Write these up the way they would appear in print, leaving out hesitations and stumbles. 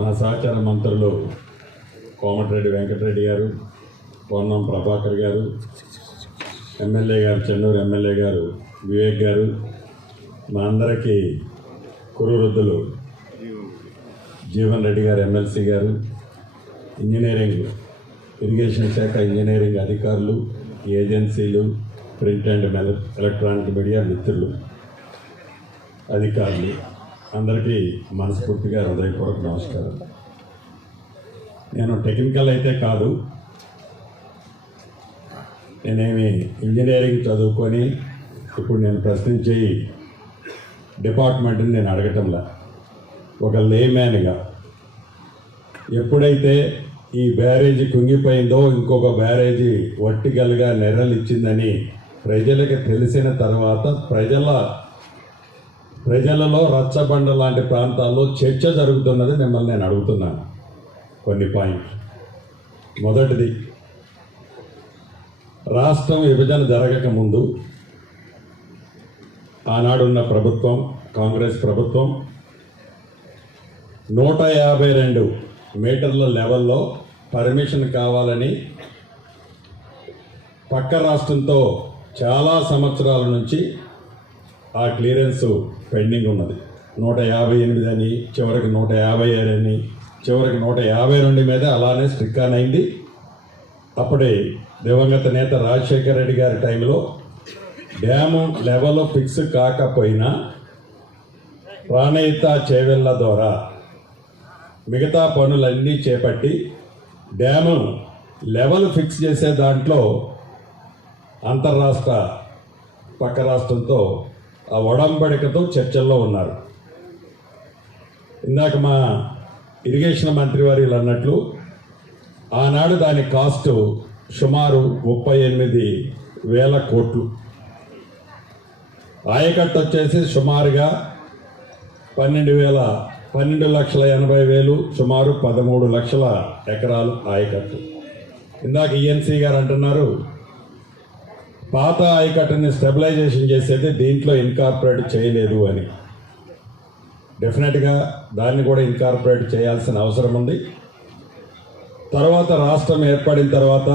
మా సహచార మంత్రులు కోమటిరెడ్డి వెంకటరెడ్డి గారు, పొన్నం ప్రభాకర్ గారు, ఎమ్మెల్యే గారు చెన్నూరు ఎమ్మెల్యే గారు వివేక్ గారు, మా అందరికీ కురువృద్ధులు జీవన్ రెడ్డి గారు ఎమ్మెల్సీ గారు, ఇంజనీరింగ్ ఇరిగేషన్ శాఖ ఇంజనీరింగ్ అధికారులు, ఏజెన్సీలు, ప్రింట్ అండ్ ఎలక్ట్రానిక్ మీడియా మిత్రులు, అధికారులు అందరికీ మనస్ఫూర్తిగా హృదయపూర్వక నమస్కారం. నేను టెక్నికల్ అయితే కాదు, నేనేమి ఇంజనీరింగ్ చదువుకొని ఇప్పుడు నేను ప్రశ్నించే డిపార్ట్మెంట్ని నేను అడగటంలా, ఒక లేమ్యాన్గా ఎప్పుడైతే ఈ బ్యారేజీ కుంగిపోయిందో ఇంకొక బ్యారేజీ వర్టికల్గా నెర్రలు ఇచ్చిందని ప్రజలకు తెలిసిన తర్వాత ప్రజలలో రచ్చబండ లాంటి ప్రాంతాల్లో చర్చ జరుగుతున్నది. మిమ్మల్ని నేను అడుగుతున్నాను కొన్ని పాయింట్. మొదటిది, రాష్ట్రం విభజన జరగకముందు ఆనాడున్న ప్రభుత్వం, కాంగ్రెస్ ప్రభుత్వం 152 మీటర్ల లెవెల్లో పర్మిషన్ కావాలని పక్క రాష్ట్రంతో చాలా సంవత్సరాల నుంచి ఆ క్లియరెన్స్ పెండింగ్ ఉన్నది. 158 అని, చివరికి 157 అని, చివరికి 152 మీద అలానే స్ట్రిక్ ఆన్ అయింది. అప్పుడే దివంగత నేత రాజశేఖర రెడ్డి గారి టైంలో డ్యాము లెవెల్ ఫిక్స్ కాకపోయినా ప్రాణహిత చేవెళ్ళ ద్వారా మిగతా పనులన్నీ చేపట్టి డ్యాము లెవెల్ ఫిక్స్ చేసే దాంట్లో అంతర్రాష్ట్ర పక్క రాష్ట్రంతో ఆ ఒడంబడికతో చర్చల్లో ఉన్నారు. ఇందాక మా ఇరిగేషన్ మంత్రి వారు అన్నట్లు ఆనాడు దాని కాస్ట్ సుమారు 38,000 కోట్లు. ఆయకట్టు వచ్చేసి సుమారుగా 12,80,000, సుమారు 13 లక్షల ఎకరాలు ఆయకట్టు. ఇందాక ఈఎన్సీ గారు అంటున్నారు పాత ఆయకట్టుని స్టెబిలైజేషన్ చేసేది దీంట్లో ఇన్కార్పొరేట్ చేయలేదు అని. డెఫినెట్గా దాన్ని కూడా ఇన్కార్పొరేట్ చేయాల్సిన అవసరం ఉంది. తర్వాత రాష్ట్రం ఏర్పడిన తర్వాత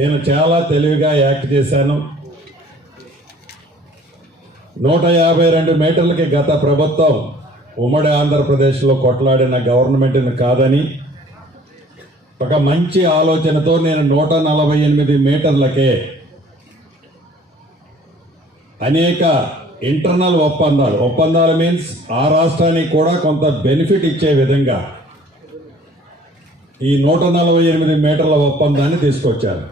నేను చాలా తెలివిగా యాక్ట్ చేశాను. 152 మీటర్లకి గత ప్రభుత్వం ఉమ్మడి ఆంధ్రప్రదేశ్లో కొట్లాడిన గవర్నమెంట్ని కాదని ఒక మంచి ఆలోచనతో నేను 148 మీటర్లకే అనేక ఇంటర్నల్ ఒప్పందాలు మీన్స్ ఆ రాష్ట్రానికి కూడా కొంత బెనిఫిట్ ఇచ్చే విధంగా ఈ 148 మీటర్ల ఒప్పందాన్ని తీసుకొచ్చారు.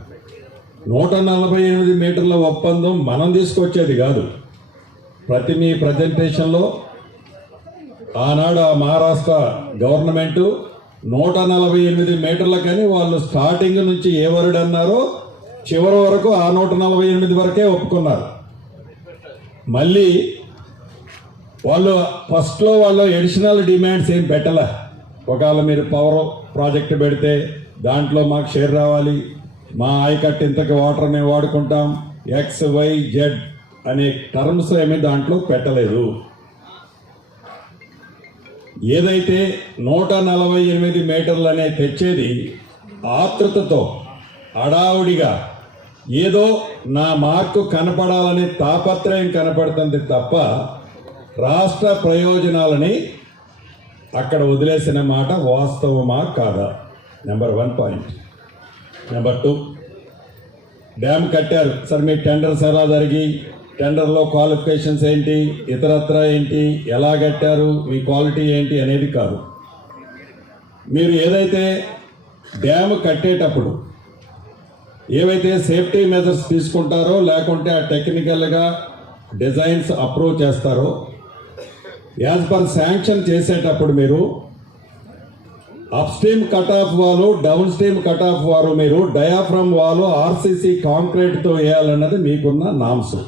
148 మీటర్ల ఒప్పందం మనం తీసుకొచ్చేది కాదు. మీ ప్రజెంటేషన్లో ఆనాడు ఆ మహారాష్ట్ర గవర్నమెంటు 148 మీటర్లకని వాళ్ళు స్టార్టింగ్ నుంచి ఏ వర్డ్ అన్నారో చివరి వరకు ఆ 148 వరకే ఒప్పుకున్నారు. మళ్ళీ ఫస్ట్లో వాళ్ళు ఎడిషనల్ డిమాండ్స్ ఏం పెట్టలే. ఒకవేళ మీరు పవర్ ప్రాజెక్టు పెడితే దాంట్లో మాకు షేర్ రావాలి, మా ఆయకట్టు ఇంతకు వాటర్ మేము వాడుకుంటాం, XYZ అనే టర్మ్స్ ఏమీ దాంట్లో పెట్టలేదు. ఏదైతే 148 మీటర్లు అనే తెచ్చేది ఆతృతతో హడావుడిగా ఏదో నా మార్కు కనపడాలనే తాపత్రయం కనపడుతుంది తప్ప రాష్ట్ర ప్రయోజనాలని అక్కడ వదిలేసిన మాట వాస్తవమా కాదా? Number 1 point. నెంబర్ 2, డ్యామ్ కట్టారు సార్, మీ టెండర్స్ ఎలా జరిగి, టెండర్లో క్వాలిఫికేషన్స్ ఏంటి, ఇతరత్ర ఏంటి, ఎలా కట్టారు, మీ క్వాలిటీ ఏంటి అనేది కాదు. మీరు ఏదైతే డ్యామ్ కట్టేటప్పుడు ఏవైతే సేఫ్టీ మెజర్స్ తీసుకుంటారో లేకుంటే ఆ టెక్నికల్గా డిజైన్స్ అప్రూవ్ చేస్తారో యాజ్ పర్ శాంక్షన్ చేసేటప్పుడు మీరు అప్ స్ట్రీమ్ కట్ ఆఫ్ వాలు, డౌన్ స్ట్రీమ్ కట్ ఆఫ్ వారు మీరు డయాఫ్రమ్ వాలు RCC కాంక్రీట్తో వేయాలన్నది మీకున్న నామ్స్.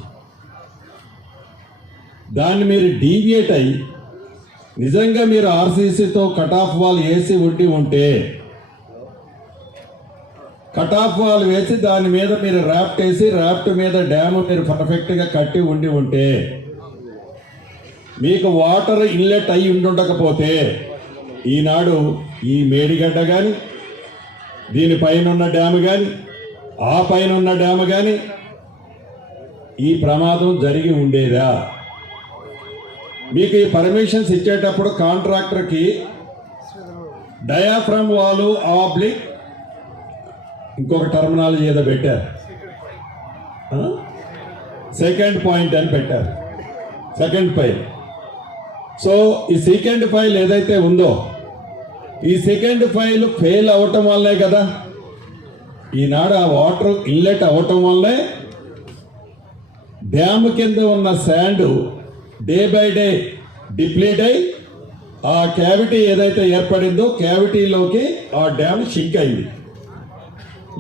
దాన్ని మీరు డీవియేట్ అయ్యి నిజంగా మీరు RCCతో కట్ ఆఫ్ వాల్ వేసి ఉంటే కట్ ఆఫ్ వాల్ వేసి దాని మీద మీరు ర్యాఫ్ట్ వేసి ర్యాఫ్ట్ మీద డ్యామ్ మీరు పర్ఫెక్ట్గా కట్టి ఉంటే మీకు వాటర్ ఇన్లెట్ అయి ఉండకపోతే ఈనాడు ఈ మేడిగడ్డ కానీ దీనిపైన ఉన్న డ్యాము కానీ ఆ పైన ఉన్న డ్యాము కానీ ఈ ప్రమాదం జరిగి ఉండేదా? మీకు ఈ పర్మిషన్స్ ఇచ్చేటప్పుడు కాంట్రాక్టర్కి డయాఫ్రమ్ వాలు ఆబ్లిక్ ఇంకొక టర్మినాలజీ ఏదో పెట్టారు, సెకండ్ పాయింట్ అని పెట్టారు, సెకండ్ ఫైల్. సో ఈ సెకండ్ ఫైల్ ఏదైతే ఉందో ఈ సెకండ్ ఫైల్ ఫెయిల్ అవ్వటం వల్లే కదా ఈనాడు ఆ వాటర్ ఇన్లెట్ అవ్వటం వల్లే డ్యామ్ కింద ఉన్న sand day by day deplete అయి ఆ క్యావిటీ ఏదైతే ఏర్పడిందో క్యావిటీలోకి ఆ డ్యామ్ షింక్ అయింది.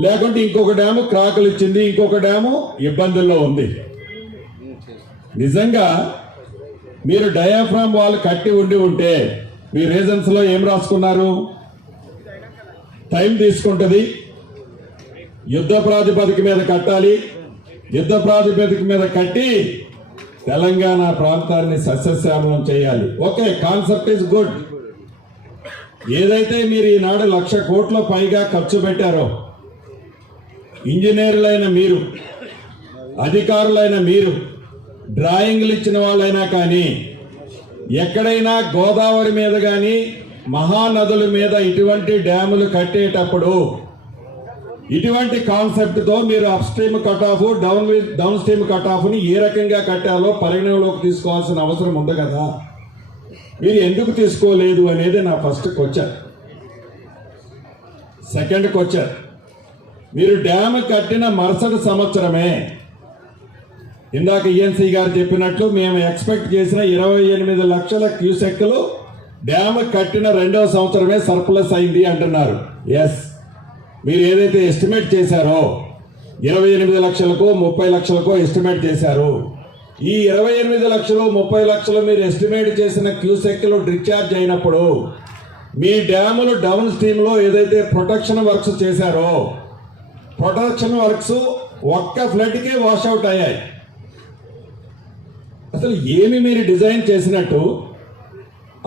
లేకుంటే ఇంకొక డ్యాము క్రాకులు ఇచ్చింది, ఇంకొక డ్యాము ఇబ్బందుల్లో ఉంది. నిజంగా మీరు డయాఫ్రామ్ వాల్ కట్టి ఉంటే మీ రీజన్స్లో ఏం రాసుకున్నారు? టైం తీసుకుంటుంది, యుద్ధ ప్రాతిపదిక మీద కట్టాలి, యుద్ధ ప్రాతిపదిక మీద కట్టి తెలంగాణ ప్రాంతాన్ని సస్యశ్యామలం చేయాలి. Okay, concept is good. ఏదైతే మీరు ఈనాడు 1,00,000 కోట్ల పైగా ఖర్చు పెట్టారో, ఇంజనీర్లైన మీరు, అధికారులైన మీరు, డ్రాయింగ్లు ఇచ్చిన వాళ్ళైనా కానీ ఎక్కడైనా గోదావరి మీద కానీ మహానదుల మీద ఇటువంటి డ్యాములు కట్టేటప్పుడు ఇటువంటి కాన్సెప్ట్తో మీరు up stream cut off down stream cut ఆఫ్ని ఏ రకంగా కట్టాలో పరిగణలోకి తీసుకోవాల్సిన అవసరం ఉంది కదా. మీరు ఎందుకు తీసుకోలేదు అనేది నా ఫస్ట్ క్వశ్చన్. సెకండ్ క్వశ్చన్, మీరు డ్యామ్ కట్టిన మరుసటి సంవత్సరమే ఇందాక ఈఎన్సీ గారు చెప్పినట్లు మేము ఎక్స్పెక్ట్ చేసిన 28 లక్షల క్యూసెక్లు డ్యామ్ కట్టిన 2వ సంవత్సరమే సర్ప్లస్ అయింది అంటున్నారు. ఎస్, మీరు ఏదైతే ఎస్టిమేట్ చేశారో 28 లక్షలకు 30 లక్షలకు ఎస్టిమేట్ చేశారు. ఈ 28 లక్షలు 30 లక్షలు మీరు ఎస్టిమేట్ చేసిన క్యూసెక్లు డిశ్చార్జ్ అయినప్పుడు మీ డ్యాములు డౌన్ స్ట్రీమ్లో ఏదైతే ప్రొటెక్షన్ వర్క్స్ చేశారో ప్రొటెక్షన్ వర్క్స్ ఒక్క ఫ్లడ్కే వాషౌట్ అయ్యాయి. అసలు ఏమి మీరు డిజైన్ చేసినట్టు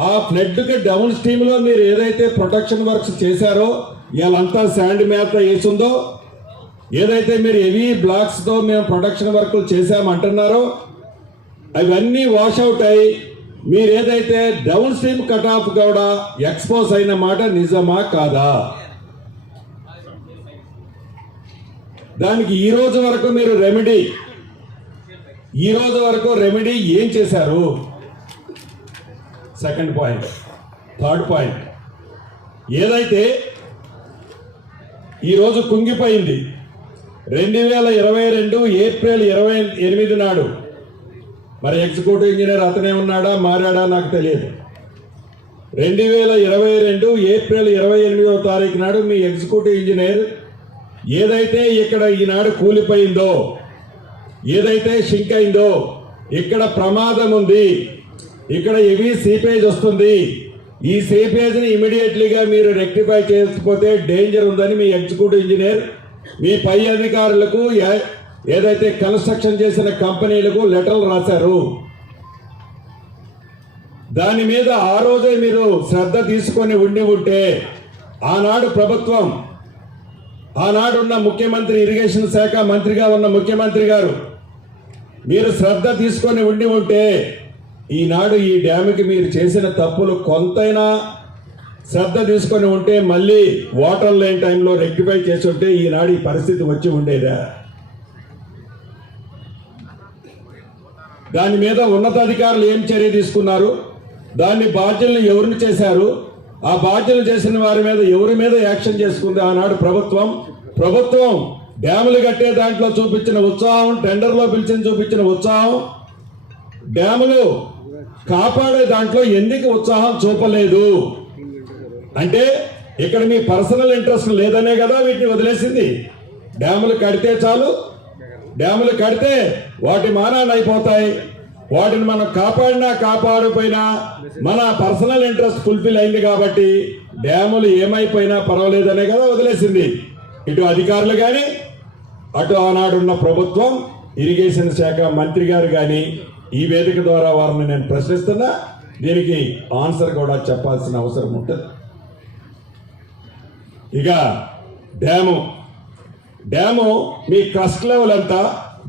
ఆ ఫ్లడ్కి డౌన్ స్ట్రీమ్లో మీరు ఏదైతే ప్రొటెక్షన్ వర్క్స్ చేశారో ఇవాళంతా శాండ్ మేత వేసిందో, ఏదైతే మీరు హెవీ బ్లాక్స్తో మేము ప్రొటెక్షన్ వర్క్లు చేశామంటున్నారో అవన్నీ వాషౌట్ అయ్యి మీరు ఏదైతే డౌన్ స్ట్రీమ్ కట్ ఆఫ్ కూడా ఎక్స్పోజ్ అయిన మాట నిజమా కాదా? దానికి ఈ రోజు వరకు మీరు రెమెడీ ఏం చేశారు? Second point. థర్డ్ పాయింట్, ఏదైతే ఈరోజు కుంగిపోయింది 2022 ఏప్రిల్ 28 నాడు, మరి ఎగ్జిక్యూటివ్ ఇంజనీర్ అతనే ఉన్నాడా మారాడా నాకు తెలియదు. 2022 ఏప్రిల్ 28వ తారీఖు నాడు మీ ఎగ్జిక్యూటివ్ ఇంజనీర్ ఏదైతే ఇక్కడ ఈనాడు కూలిపోయిందో, ఏదైతే షింక్ అయిందో, ఇక్కడ ప్రమాదం ఉంది, ఇక్కడ హెవీ సీపేజ్ వస్తుంది, ఈ సీపేజ్ని ఇమీడియట్లీగా మీరు రెక్టిఫై చేయకపోతే డేంజర్ ఉందని మీ ఎగ్జిక్యూటివ్ ఇంజనీర్ మీ పై అధికారులకు ఏదైతే కన్స్ట్రక్షన్ చేసిన కంపెనీలకు లెటర్లు రాశారు. దాని మీద ఆ రోజే మీరు శ్రద్ధ తీసుకొని ఉంటే ఆనాడు ప్రభుత్వం, ఆనాడున్న ముఖ్యమంత్రి, ఇరిగేషన్ శాఖ మంత్రిగా ఉన్న ముఖ్యమంత్రి గారు మీరు శ్రద్ధ తీసుకొని ఉంటే ఈనాడు ఈ డ్యామ్కి మీరు చేసిన తప్పులు కొంతైనా శ్రద్ధ తీసుకొని ఉంటే మళ్ళీ వాటర్ లేని టైంలో రెక్టిఫై చేసి ఉంటే ఈనాడు ఈ పరిస్థితి వచ్చి ఉండేదా? దాని మీద ఉన్నతాధికారులు ఏం చర్య తీసుకున్నారు? దాన్ని బాధ్యులను ఎవరిని చేశారు? ఆ బాధ్యులు చేసిన వారి మీద ఎవరి మీద యాక్షన్ చేసుకుంది ఆనాడు ప్రభుత్వం డ్యాములు కట్టే దాంట్లో చూపించిన ఉత్సాహం, టెండర్లో పిలిచిన చూపించిన ఉత్సాహం, డ్యాములు కాపాడే దాంట్లో ఎందుకు ఉత్సాహం చూపలేదు? అంటే ఇక్కడ మీ పర్సనల్ ఇంట్రెస్ట్ లేదనే కదా వీటిని వదిలేసింది. డ్యాములు కడితే చాలు, డ్యాములు కడితే వాటి మానాన్ని అయిపోతాయి, వాటిని మనం కాపాడినా కాపాడకపోయినా మన పర్సనల్ ఇంట్రెస్ట్ ఫుల్ఫిల్ అయింది కాబట్టి డ్యాములు ఏమైపోయినా పర్వాలేదనే కదా వదిలేసింది. ఇటు అధికారులు కానీ, అటు ఆనాడున్న ప్రభుత్వం, ఇరిగేషన్ శాఖ మంత్రి గారు కానీ ఈ వేదిక ద్వారా వారిని నేను ప్రశ్నిస్తున్నా, దీనికి ఆన్సర్ కూడా చెప్పాల్సిన అవసరం ఉంటుంది. ఇక డ్యాము మీ క్రస్ట్ లెవెల్ ఎంత,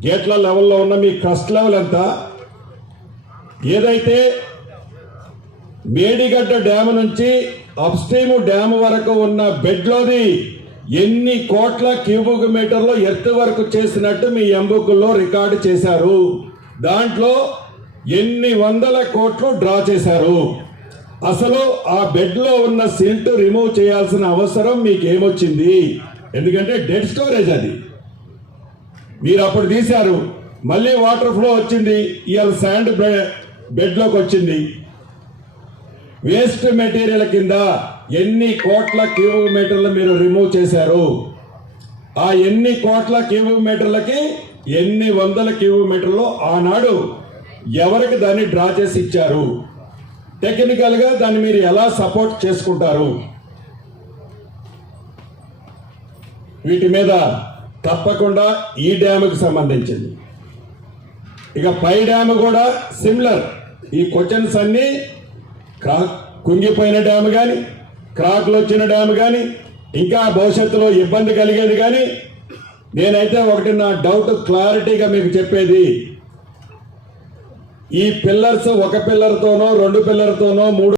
గేట్ల లెవెల్లో ఉన్న మీ క్రస్ట్ లెవెల్ ఎంత, ఏదైతే మేడిగడ్డ డ్యాము నుంచి అప్స్ట్రీమ్ డ్యాము వరకు ఉన్న బెడ్లోది ఎన్ని కోట్ల క్యూబిక్ మీటర్లు ఎర్త్ వరకు చేసినట్టు మీ ఎంబుకుల్లో రికార్డు చేశారు. దాంట్లో ఎన్ని వందల కోట్లు డ్రా చేశారు. అసలు ఆ బెడ్లో ఉన్న సిల్ట్ రిమూవ్ చేయాల్సిన అవసరం మీకు ఏమొచ్చింది? ఎందుకంటే డెడ్ స్టోరేజ్ అది. మీరు అప్పుడు తీశారు, మళ్ళీ వాటర్ ఫ్లో వచ్చింది, ఇవాళ శాండ్ బెడ్లోకి వచ్చింది. వేస్ట్ మెటీరియల్ కింద ఎన్ని కోట్ల క్యూబిక్ మీటర్లు మీరు రిమూవ్ చేశారు? ఆ ఎన్ని కోట్ల క్యూబిక్ మీటర్లకి ఎన్ని వందల క్యూబిక్ మీటర్లు ఆనాడు ఎవరికి దాన్ని డ్రా చేసి ఇచ్చారు? టెక్నికల్గా దాన్ని మీరు ఎలా సపోర్ట్ చేసుకుంటారు? వీటి మీద తప్పకుండా ఈ డ్యాముకి సంబంధించింది. ఇక పై డ్యాము కూడా సిమిలర్. ఈ క్వశ్చన్స్ అన్నీ కుంగిపోయిన డ్యాము కానీ, క్రాక్లు వచ్చిన డ్యాము కానీ, ఇంకా భవిష్యత్తులో ఇబ్బంది కలిగేది కానీ, నేనైతే ఒకటి నా డౌట్ క్లారిటీగా మీకు చెప్పేది, ఈ పిల్లర్స్ ఒక పిల్లర్తోనో 2 పిల్లర్తోనో 3